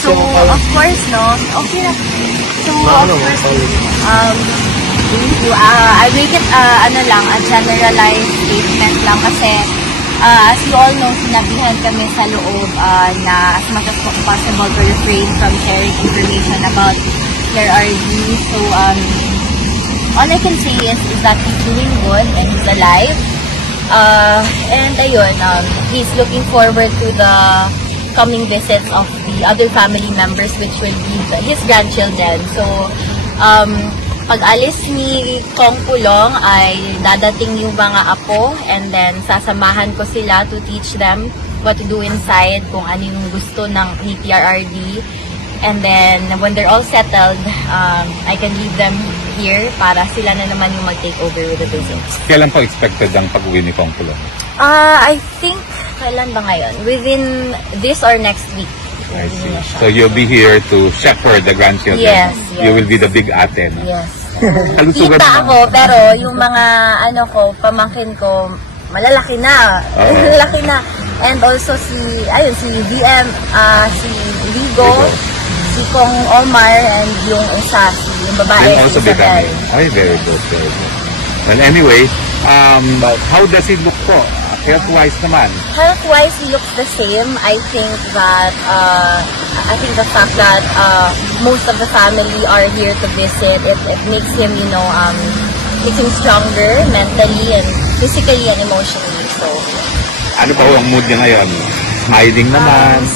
So, of course, no? Okay na. So, of course, I make it, a generalized statement lang kasi, as you all know, sinabihan kami sa loob na as much as possible to refrain from sharing information about Claire RD. So, all I can say is that he's doing good and he's alive. And ayun, he's looking forward to the coming visits of the other family members, which will be his grandchildren. So, pag alis ni Kong Pulong ay dadating yung mga apo, and then sasamahan ko sila to teach them what to do inside, kung ano yung gusto ni PRRD. And then, when they're all settled, I can leave them here para sila na naman yung mag-take over with the visits. Kailan po expected ang pag-uwi ni Kong Pulong? I think, kailan ba ngayon? Within this or next week. I see. So you'll be here to shepherd the grandchildren? Yes. You will be the big ate? Yes. Kita ako, pero yung mga, pamangkin ko, malalaki na. Malalaki na. And also si VM, si Ligo, si Kong Omar, and yung isa, yung babae, also si Isabel. Ay, very good, very good. Well, anyway, how does he look po? Health-wise naman? Health-wise, he looks the same. I think the fact that most of the family are here to visit, it makes him, makes him stronger mentally and physically and emotionally. So, ano po ang mood niya ngayon? Smiling naman?